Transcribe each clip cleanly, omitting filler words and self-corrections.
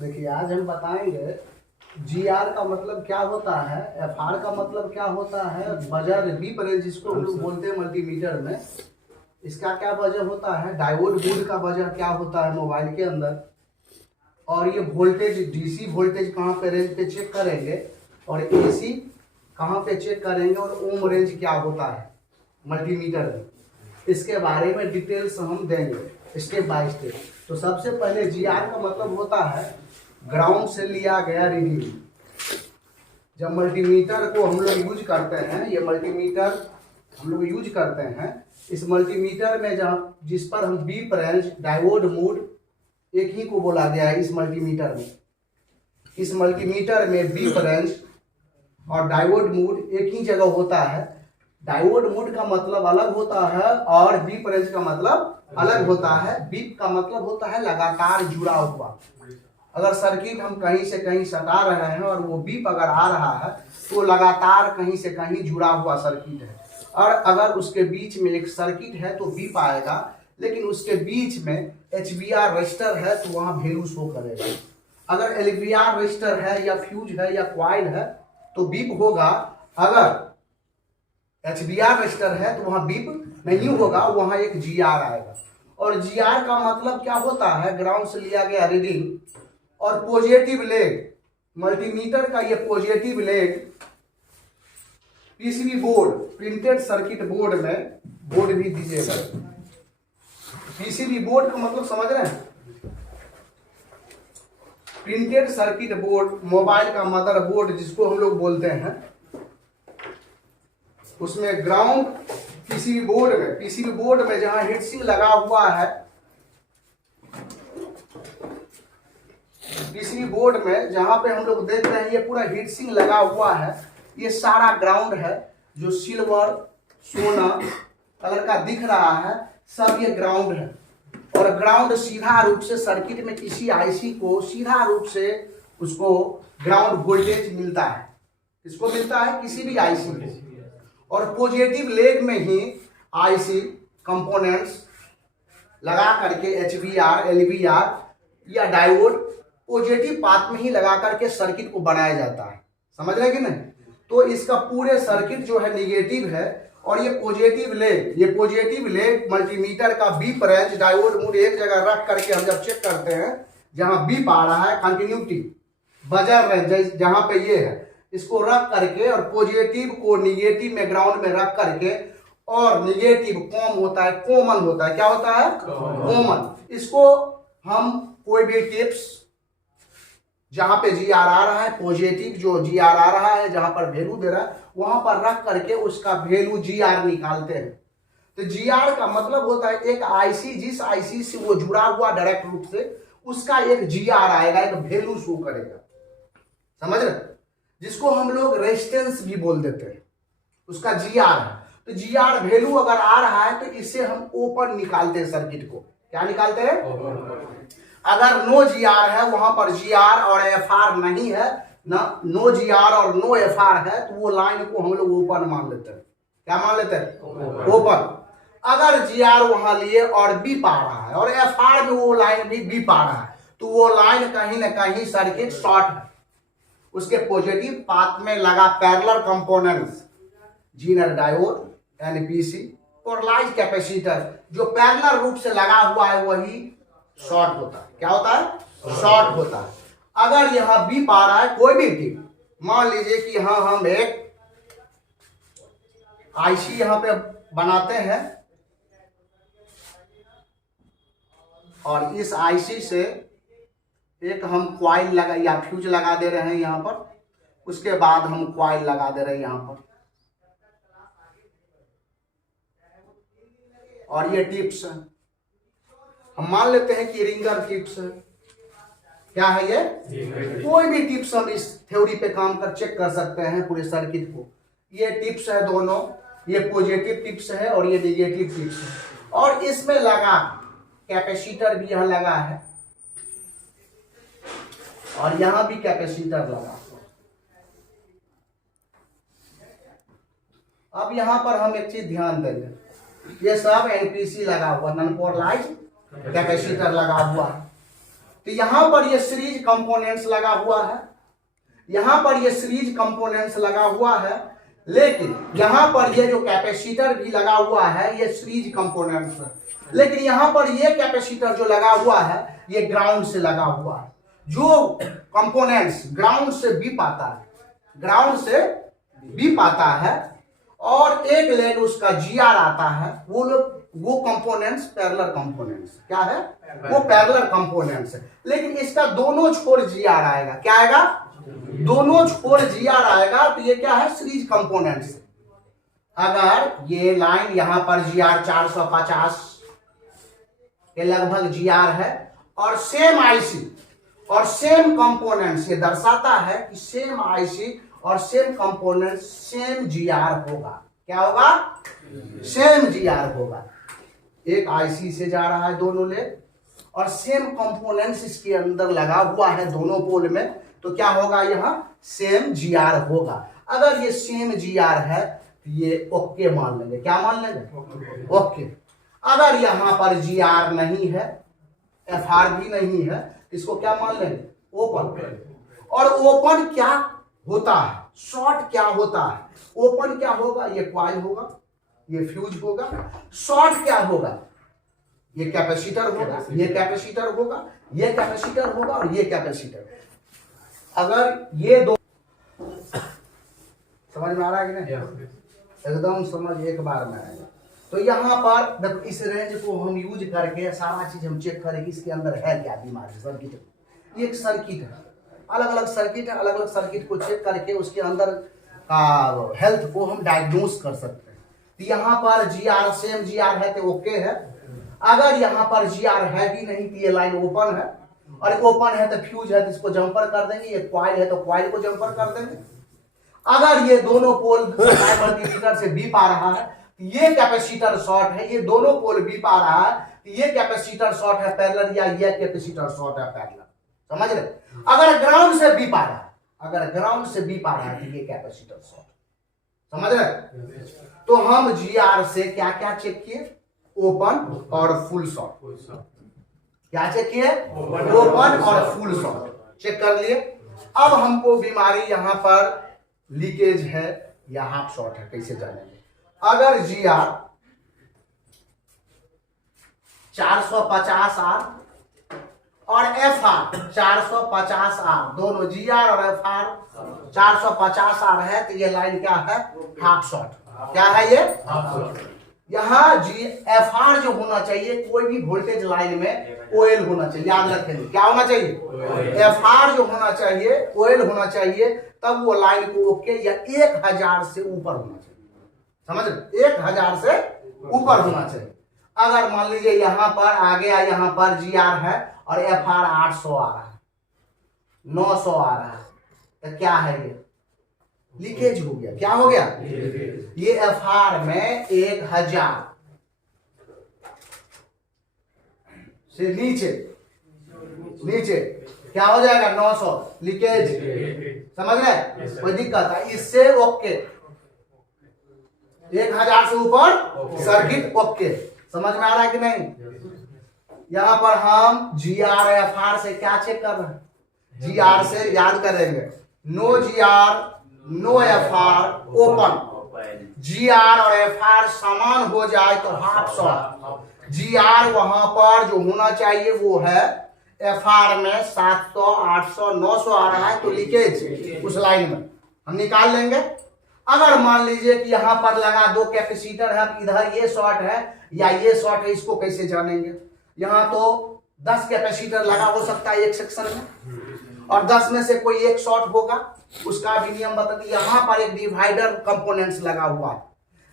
देखिए आज हम बताएंगे जी आर का मतलब क्या होता है, एफ आर का मतलब क्या होता है, बजर बी रेंज जिसको हम लोग बोलते हैं मल्टीमीटर में, इसका क्या वजह होता है, डायोड बोर्ड का वजह क्या होता है मोबाइल के अंदर, और ये वोल्टेज डीसी वोल्टेज कहाँ पे रेंज पे चेक करेंगे, और एसी कहाँ पे चेक करेंगे, और ओम रेंज क्या होता है मल्टीमीटर में, इसके बारे में डिटेल्स हम देंगे स्टेप बाय स्टेप। तो सबसे पहले जी आर का मतलब होता है ग्राउंड से लिया गया रीडिंग। जब मल्टीमीटर को हम लोग यूज करते हैं, ये मल्टीमीटर हम लोग यूज करते हैं, इस मल्टीमीटर में जहाँ जिस पर हम बीप रेंज डायोड मोड एक ही को बोला गया है। इस मल्टीमीटर में बीप रेंज और डायोड मोड एक ही जगह होता है। डायोड मोड का मतलब अलग होता है और बीप रेंज का मतलब अलग होता है। बीप का मतलब होता है लगातार जुड़ा हुआ। अगर सर्किट हम कहीं से कहीं सटा रहे हैं और वो बीप अगर आ रहा है तो लगातार कहीं से कहीं जुड़ा हुआ सर्किट है, और अगर उसके बीच में एक सर्किट है तो बीप आएगा, लेकिन उसके बीच में HVR रजिस्टर है तो वहां वैल्यू शो करेगा। अगर LVR रजिस्टर है या फ्यूज है या क्वाइल है तो बीप होगा। अगर HVR रजिस्टर है तो वहां बीप नहीं होगा, वहां एक GR आएगा। और GR का मतलब क्या होता है, ग्राउंड से लिया गया रीडिंग और पॉजिटिव लेग। मल्टीमीटर का ये positive leg PCB board, printed circuit board में, बोर्ड भी दीजिएगा। पीसीबी बोर्ड का मतलब समझ रहे हैं, प्रिंटेड सर्किट बोर्ड, मोबाइल का मदर बोर्ड जिसको हम लोग बोलते हैं, उसमें ग्राउंड पीसीबी बोर्ड में जहां हीटसिंक लगा हुआ है, पीसीबी बोर्ड में जहां पे हम लोग देख रहे हैं ये पूरा हीटसिंक लगा हुआ है, ये सारा ग्राउंड है। जो सिल्वर सोना कलर का दिख रहा है सब ये ग्राउंड है। और ग्राउंड सीधा रूप से सर्किट में किसी आईसी को सीधा रूप से उसको ग्राउंड वोल्टेज मिलता है। इसको मिलता है किसी भी आईसी को। और पॉजिटिव लेग में ही आईसी कंपोनेंट्स लगा करके HVR LVR या डायोड पॉजिटिव पाथ में ही लगा करके सर्किट को बनाया जाता है। समझ रहे कि नहीं? तो इसका पूरे सर्किट जो है निगेटिव है, और ये पॉजिटिव लेग मल्टीमीटर का बीप रेंज डायोड मोड एक जगह रख करके हम जब चेक करते हैं, जहां बीप आ रहा है कंटिन्यूटी बजर रेंज जहां पे ये है, इसको रख करके और पॉजिटिव को निगेटिव में ग्राउंड में रख करके, और निगेटिव कॉमन होता है क्या होता है, कॉमन। इसको हम कोई भी टिप्स जहां पे GR आ रहा है, पॉजिटिव जो GR आ रहा है जहां पर वैल्यू दे रहा है वहां पर रख करके उसका वैल्यू GR निकालते हैं। तो GR का मतलब होता है एक आईसी, जिस आईसी से वो जुड़ा हुआ डायरेक्ट रूप से, उसका एक GR आएगा, एक वैल्यू शो करेगा। समझ रहे? जिसको हम लोग रेजिस्टेंस भी बोल देते हैं, उसका GR है। तो GR वैल्यू अगर आ रहा है तो इससे हम ओपन निकालते हैं सर्किट को। क्या निकालते हैं? अगर नो GR है, वहां पर GR और FR नहीं है ना, नो GR और नो FR है, तो वो लाइन को हम लोग ओपन मान लेते हैं। क्या मान लेते हैं? ओपन। अगर GR वहां लिए और बीप आ रहा है और FR में वो लाइन भी बीप आ रहा है, तो वो लाइन कहीं ना कहीं सर्किट शॉर्ट है। उसके पॉजिटिव पाथ में लगा parallel components Zener diode NPC polarised capacitor जो पैरेलल रूप से लगा हुआ है वही शॉर्ट होता है। क्या होता है? शॉर्ट होता है। अगर यहां बीप आ रहा है कोई भी टिप, मान लीजिए कि यहां हम एक आईसी यहां पे बनाते हैं और इस आईसी से एक हम क्वाइल लगा या फ्यूज लगा दे रहे हैं यहां पर, उसके बाद हम क्वाइल लगा दे रहे हैं यहां पर, और ये टिप्स है। हम मान लेते हैं कि रिंगर टिप्स है। क्या है ये? कोई भी टिप्स हम इस थ्योरी पे काम कर चेक कर सकते हैं पूरे सर्किट को। ये टिप्स है दोनों, ये पॉजिटिव टिप्स है और ये नेगेटिव टिप्स है। और इसमें लगा कैपेसिटर भी यहां लगा है और यहां भी कैपेसिटर लगा। अब यहां पर हम एक चीज ध्यान देंगे, ये सब NPC लगा हुआ, नॉन पोलराइज्ड कैपेसिटर लगा हुआ है। तो यहां पर ये सीरीज कंपोनेंट्स लगा हुआ है, यहां पर ये सीरीज कंपोनेंट्स लगा हुआ है, लेकिन यहां पर ये जो कैपेसिटर भी लगा हुआ है ये सीरीज कंपोनेंट्स है, लेकिन यहां पर ये कैपेसिटर जो लगा हुआ है ये ग्राउंड से लगा हुआ है। जो कंपोनेंट्स ग्राउंड से भी पाता है, ग्राउंड से भी पाता है, और एक लेग उसका जीआर आता है, वो कंपोनेंट्स पैरेलल कंपोनेंट्स क्या है, वो पैरेलल कंपोनेंट्स है। लेकिन इसका दोनों छोर जीआर आएगा, क्या आएगा, दोनों छोर जीआर आएगा, तो ये क्या है, सीरीज कंपोनेंट्स। अगर ये लाइन यहां पर जीआर 450 के लगभग जीआर है, और सेम आईसी और सेम कंपोनेंट्स, ये दर्शाता है कि सेम आईसी और सेम कंपोनेंट सेम जीआर होगा, क्या होगा, सेम जीआर होगा। एक आईसी से जा रहा है दोनों लेग, और सेम कंपोनेंट्स इसके अंदर लगा हुआ है दोनों पोल में, तो क्या होगा, यहां सेम जीआर होगा। अगर ये सेम जीआर है तो ये ओके मान लेंगे, क्या मान लेंगे, ओके। अगर यहां पर जीआर नहीं है, एफआर भी नहीं है, इसको क्या मान लेंगे, ओपन। और ओपन क्या होता है, शॉर्ट क्या होता है, ओपन क्या होगा, ये कॉइल होगा, ये फ्यूज होगा। शॉर्ट क्या होगा, ये कैपेसिटर होगा, ये कैपेसिटर होगा, ये कैपेसिटर होगा, और ये कैपेसिटर। अगर ये दो समझ में आ रहा है कि नहीं, एकदम समझ एक बार में आएगा। तो यहाँ पर देखो, इस रेंज को हम यूज करके सारा चीज हम चेक करेंगे इसके अंदर है क्या बीमारी, सर्किट। ये एक सर्किट है, अलग अलग सर्किट है, अलग अलग सर्किट को चेक करके उसके अंदर का हेल्थ को हम डायग्नोस कर सकते हैं। तो यहाँ पर जीआर सेम जीआर है तो ओके है। अगर यहाँ पर जीआर है ही नहीं तो ये लाइन ओपन है, और ओपन है तो फ्यूज है तो इसको जंपर कर देंगे, ये कॉइल है तो कॉइल को जंपर कर देंगे। अगर ये दोनों पोल मल्टीमीटर से बीप आ रहा है, ये कैपेसिटर शॉर्ट है, ये दोनों पोल बीप आ रहा है, ये कैपेसिटर शॉर्ट है पैरेलल, या ये कैपेसिटर शॉर्ट है पैरेलल, समझ रहे। अगर ग्राउंड से बीप आ रहा है, अगर ग्राउंड से बीप आ रहा है तो ये कैपेसिटर शॉर्ट, समझ रहे। तो हम जीआर से क्या क्या चेक किए, ओपन और फुल शॉर्ट। क्या चेक किए, ओपन और फुल शॉर्ट चेक कर लिए। अब हमको बीमारी यहां पर लीकेज है या हाफ शॉर्ट है, कैसे जानेंगे। अगर जीआर 450 आर और एफ आर 450 आर, दोनों जीआर और एफ आर 450 आर है, तो ये लाइन क्या है, हाफ शॉर्ट। क्या है ये, यहाँ जी एफ आर जो होना चाहिए, कोई भी वोल्टेज लाइन में ओएल होना चाहिए, याद रखेंगे क्या होना चाहिए, एफ आर जो होना चाहिए ओएल होना चाहिए, तब वो लाइन को ओके या 1000 से ऊपर होना चाहिए, समझ रहे, 1000 से ऊपर होना चाहिए। अगर मान लीजिए यहां पर आ गया, यहां पर जीआर है और एफ आर 800 आ रहा है, 900 आ रहा है, तो क्या है ये, लीकेज हो गया। क्या हो गया, ये एफ आर में 1000 से नीचे नीचे क्या हो जाएगा, 900 लीकेज, समझ रहे, कोई दिक्कत है, इससे ओके। 1000 से ऊपर सर्किट ओके, समझ में आ रहा है कि नहीं। यहां पर हम जीआर एफ आर से क्या चेक कर रहे हैं, जीआर से याद करेंगे, no GR no F R open, GR और एफ आर समान हो जाए तो हाफ शॉर्ट। जीआर वहां पर जो होना चाहिए वो है, एफ आर में 700 800 900 आ रहा है, तो लीकेज उस लाइन में हम निकाल लेंगे। अगर मान लीजिए कि यहां पर लगा दो कैपेसिटर है, इधर ये शॉर्ट है या ये शॉर्ट है, इसको कैसे जानेंगे। यहां तो 10 कैपेसिटर लगा हो सकता है एक सेक्शन में, और 10 में से कोई एक शॉर्ट होगा, उसका भी नियम बताते। यहां पर एक डिवाइडर कंपोनेंट्स लगा हुआ है,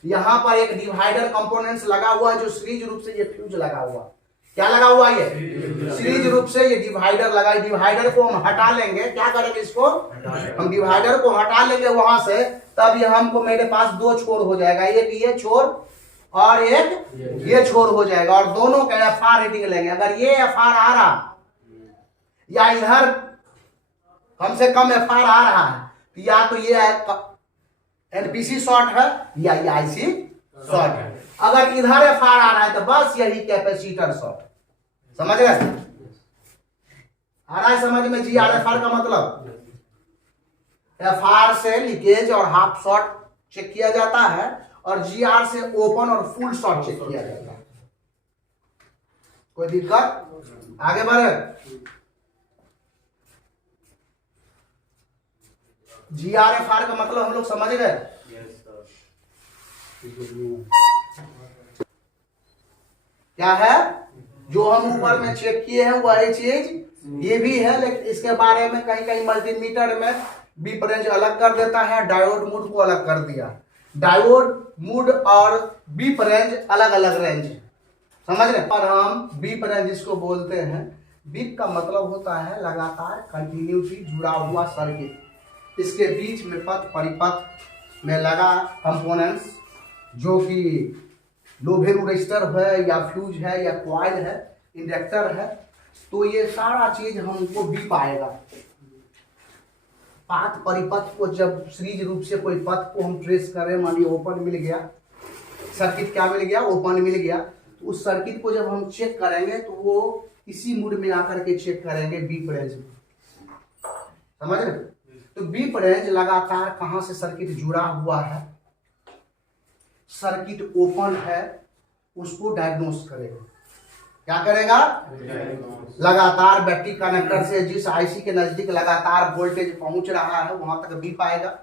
यहां पर एक डिवाइडर कंपोनेंट्स लगा हुआ है, जो सीरीज रूप से ये फ्यूज लगा हुआ, क्या लगा हुआ है, ये सीरीज रूप से ये डिवाइडर लगा। डिवाइडर को हम हटा लेंगे, क्या करेंगे, इसको हम डिवाइडर को हटा लेंगे वहां से, तब ये हमको मेरे पास दो छोर हो जाएगा, एक ये छोर और एक ये छोर हो जाएगा, और दोनों का एफ आर रेटिंग लेंगे। अगर ये एफ आर आ रहा या इधर कम से कम एफ आर आ रहा है, तो या तो ये एनपीसी शॉर्ट है या ये आईसी शॉर्ट है। अगर इधर एफ आर आ रहा है तो बस यही कैपेसिटर शॉर्ट, समझ रहे। आ रहा है समझ में GRFR का मतलब? FR से लीकेज और हाफ शॉर्ट चेक किया जाता है और GR से ओपन और फुल शॉर्ट चेक किया जाता है। कोई दिक्कत? आगे बढ़े। GRFR का मतलब हम लोग समझ गए। क्या है जो हम ऊपर में चेक किए हैं वही चीज ये भी है, लेकिन इसके बारे में कहीं कहीं मल्टीमीटर में बीप रेंज अलग कर देता है, डायोड मूड को अलग कर दिया। डायोड मूड और बीप रेंज अलग अलग रेंज है, समझ रहे? पर हम बीप रेंज इसको बोलते हैं। बीप का मतलब होता है लगातार कंटिन्यूटी जुड़ा हुआ सर्किट। इसके बीच में पथ परिपथ में लगा कंपोनेंट्स जो कि लो वैल्यू रजिस्टर है या फ्यूज है या कॉइल है, इंडक्टर है, तो ये सारा चीज हमको बीप आएगा। पाथ परिपथ को जब सीरीज रूप से कोई पथ को हम ट्रेस करें, मानिए ओपन मिल गया, सर्किट क्या मिल गया? ओपन मिल गया, तो उस सर्किट को जब हम चेक करेंगे तो वो इसी मूड में आकर के चेक करेंगे बीप रेंज में, समझ रहे? तो बीप रेंज लगातार कहां से सर्किट जुड़ा हुआ है, सर्किट ओपन है उसको डायग्नोस करेगा। क्या करेगा? लगातार बैटरी कनेक्टर से जिस आईसी के नजदीक लगातार वोल्टेज पहुंच रहा है वहां तक बीप आएगा।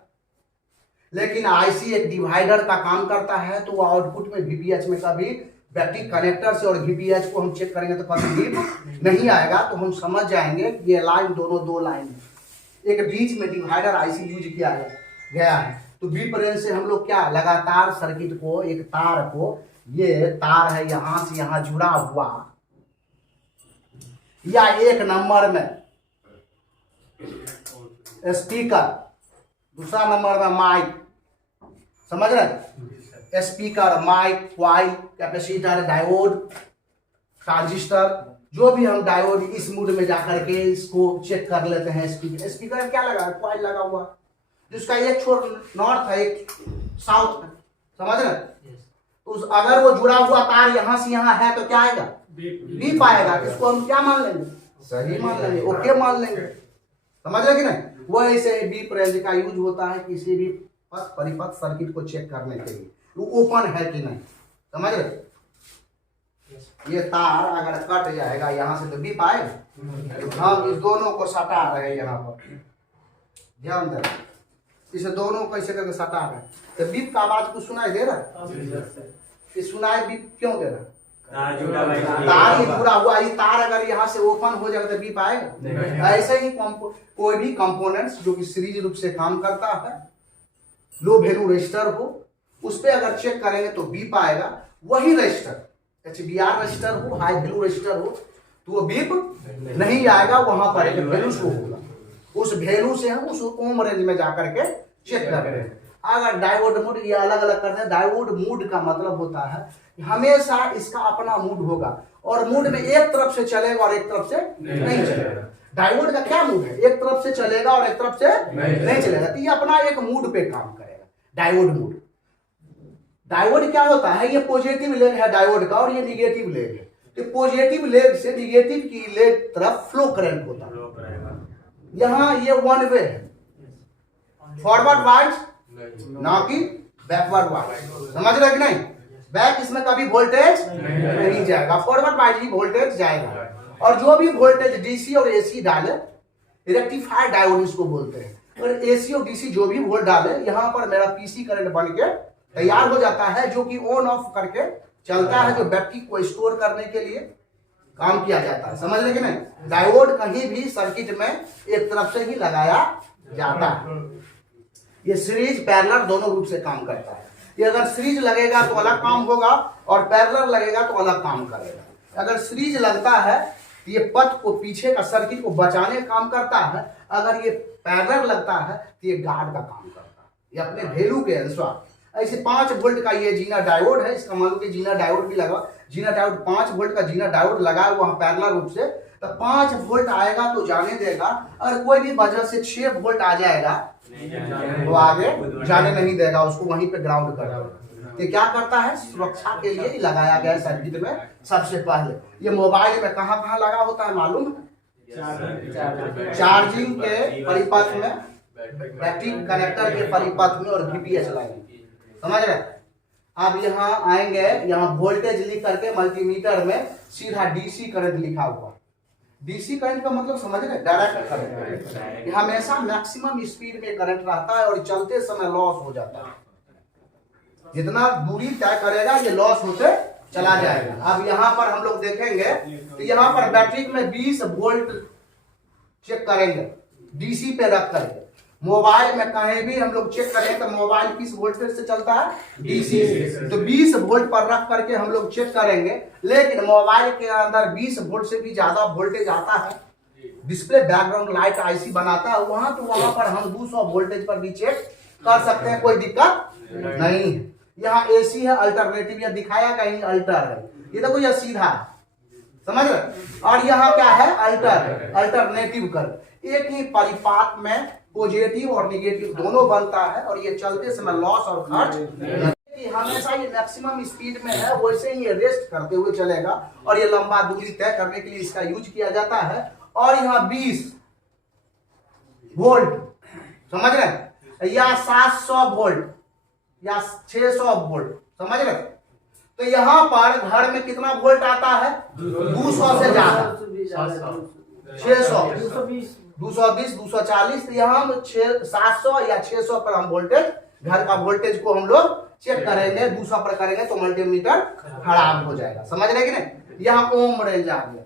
लेकिन आईसी एक डिवाइडर का काम करता है, तो वो आउटपुट में वीपीएच में कभी बैटरी कनेक्टर से और वीपीएच को हम चेक करेंगे तो कभी बीप नहीं आएगा। तो हम समझ जाएंगे कि ये लाइन दोनों दो लाइन है, एक बीच में डिवाइडर आईसी यूज किया गया है। तो बीप रेंज से हम लोग क्या लगातार सर्किट को, एक तार को, ये तार है यहां से यहां जुड़ा हुआ, या एक नंबर में स्पीकर, दूसरा नंबर में माइक, समझ रहे? Speaker, mic, coil, capacitor, diode, transistor, जो भी हम डायोड इस मूड में जाकर के इसको चेक कर लेते हैं। स्पीकर, स्पीकर क्या लगा है? कॉइल लगा हुआ, जिसका एक छोर नॉर्थ है एक साउथ है, समझ रहे? तो अगर वो जुड़ा हुआ तार यहां से यहां है तो क्या आएगा? बीप आएगा। इसको हम क्या मान लेंगे? सही मान लेंगे, ओके मान लेंगे, समझ रहे कि नहीं? वो ऐसे बीप रेंज का यूज होता है किसी भी पथ परिपथ सर्किट को चेक करने के लिए, वो ओपन है कि नहीं, समझ रहे? ये तार अगर कट जाएगा यहां से तो बीप आएगा। हम इस दोनों को सटा रहे हैं यहाँ पर, ध्यान दें, इसे दोनों को कैसे करके सटा रहे हैं, तो बीप का आवाज कुछ सुनाई दे रहा है? सुनाई बीप क्यों दे रहा है? तार ही जुड़ा हुआ, ये तार अगर यहाँ से ओपन हो जाएगा तो बीप आएगा? ऐसे ही कोई भी कंपोनेंट्स जो कि सीरीज रूप से काम करता है, लो वैल्यू रजिस्टर हो, उस पर अगर चेक करेंगे तो बीप आएगा। वही रजिस्टर HBR रजिस्टर हो, हाई वैल्यू रजिस्टर हो, तो वो बीप नहीं आएगा, वहां पर एक वैल्यू शो होगा, उस वैल्यू से हम उस ओम रेंज में जाकर के चेक कर रहे हैं। अगर डायोड मूड ये अलग अलग करते हैं, डायोड मूड का मतलब होता है हमेशा इसका अपना मूड होगा और मूड में एक तरफ से चलेगा और एक तरफ से नहीं चलेगा। डायोड का क्या मूड है? एक तरफ से चलेगा और एक तरफ से नहीं चलेगा, तो ये अपना एक मूड पे काम करेगा, डायोड मूड। डायोड क्या होता है? ये पॉजिटिव लेग है डायोड का और ये निगेटिव लेग है, तो पॉजिटिव लेग से निगेटिव की लेग तरफ फ्लो करंट होता है। यहाँ ये वन वे है, फॉरवर्ड वाइज ना कि बैकवर्ड वाइज, समझ रहे कि नहीं? बैक इसमें कभी वोल्टेज नहीं जाएगा, फॉरवर्ड वाइज ही वोल्टेज जाएगा। और जो भी वोल्टेज डीसी और एसी डाले, रेक्टिफायर डायोड इसको बोलते हैं, और एसी और डीसी जो भी वोल्ट डाले, यहाँ पर मेरा पीसी करंट बन के तैयार हो जाता है, जो कि ऑन ऑफ करके चलता है, जो बैटरी को स्टोर करने के लिए काम किया जाता है, समझ रहे कि नहीं? डायोड कहीं भी सर्किट में एक तरफ से ही लगाया जाता है। ये सीरीज पैरेलल दोनों रूप से काम करता है। ये अगर सीरीज लगेगा तो अलग काम होगा और पैरेलल लगेगा तो अलग काम करेगा। अगर सीरीज लगता है तो ये पथ को, पीछे का सर्किट को बचाने का काम करता है, अगर ये पैरेलल लगता है तो ये गार्ड का काम करता है, ये अपने वैल्यू के अनुसार। ऐसे 5 वोल्ट का ये जीना डायोड है, इसका मान लो कि जीना डायोड भी लगा, जीना डायोड 5 वोल्ट का जीना डायोड लगा है वहां पैरेलल रूप से, तो 5 वोल्ट आएगा तो जाने देगा, और कोई भी वजह से 6 वोल्ट आ जाएगा तो आगे जाने नहीं देगा, उसको वहीं पे ग्राउंड कर देगा। ये क्या करता है? सुरक्षा के लिए लगाया गया सर्किट में। सबसे पहले ये मोबाइल में कहां कहां लगा होता है मालूम है? चार्जिंग के परिपथ में, बैटरी कनेक्टर के परिपथ में और VPH लाइन, समझ रहे। अब यहाँ आएंगे, यहाँ वोल्टेज लिख करके मल्टीमीटर में सीधा DC करंट लिखा हुआ। DC करंट का मतलब समझ रहे, डायरेक्ट करंट। हमेशा मैक्सिमम स्पीड में करंट रहता है और चलते समय लॉस हो जाता है। जितना दूरी तय करेगा ये लॉस होते चला जाएगा। अब यहाँ पर हम लोग देखेंगे तो यहाँ पर बैटरी में 20 वोल्ट चेक करेंगे DC पे रख करके। मोबाइल में कहीं भी हम लोग चेक करें तो मोबाइल किस वोल्टेज से चलता है, DC से। तो 20 वोल्ट पर रख करके हम लोग चेक करेंगे, लेकिन मोबाइल के अंदर 20 वोल्ट से भी ज्यादा वोल्टेज आता है, डिस्प्ले बैकग्राउंड लाइट IC बनाता है वहां, तो वहां पर हम 200 वोल्टेज पर भी चेक कर सकते हैं, कोई दिक्कत नहीं है। यहाँ AC है, अल्टरनेटिव या दिखाया कहीं अल्टर है, ये देखो ये सीधा है, समझ रहे। और यहाँ क्या है, अल्टरनेटिव कर। एक ही परिपात में पॉजिटिव और निगेटिव दोनों बनता है और ये चलते समय लॉस और खर्च हमेशा ये मैक्सिमम स्पीड में है, वैसे ही ये रेस्ट करते हुए चलेगा और ये लंबा दूरी तय करने के लिए इसका यूज किया जाता है। और यहाँ 20 वोल्ट, समझ रहे, या 700 वोल्ट या 600 वोल्ट, समझ रहे। तो यहाँ पर घर में कितना वोल्ट आता है, 200 से ज्यादा, 600, 220, 240। तो यहाँ 700 या 600 पर हम वोल्टेज, घर का वोल्टेज को हम लोग चेक करेंगे। 200 पर करेंगे तो मल्टीमीटर खराब हो जाएगा, समझ रहे कि नहीं। यहाँ ओम रेंज आ गया।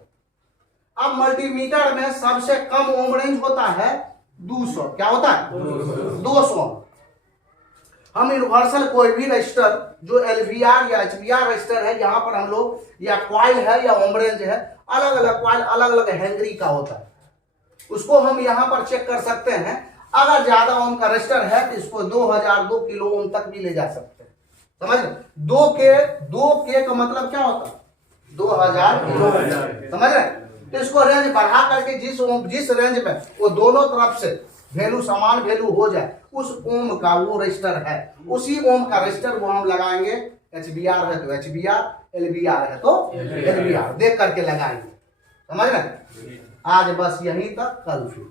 अब मल्टीमीटर में सबसे कम ओम रेंज होता है 200। क्या होता है, 200। हम यूनिवर्सल कोई भी रजिस्टर जो LVR या HVR रजिस्टर है, यहाँ पर हम लोग, या क्वाइल है या ओम रेंज है, अलग अलग क्वाइल अलग अलग हेनरी का होता है, उसको हम यहाँ पर चेक कर सकते हैं। अगर ज्यादा ओम का रजिस्टर है तो इसको 2000 2 किलो ओम तक भी ले जा सकते हैं, समझ रहे। 2K का मतलब क्या होता है, 2000 किलो, समझ रहे। तो इसको रेंज बढ़ा करके जिस रेंज में वो दोनों तरफ से वैल्यू समान वैल्यू हो जाए, उस ओम का वो रजिस्टर है, उसी ओम का रजिस्टर वो हम लगाएंगे। HVR है तो HVR, LVR है तो LVR देख करके लगाएंगे, समझ रहे। आज बस यहीं तक, कल फिर।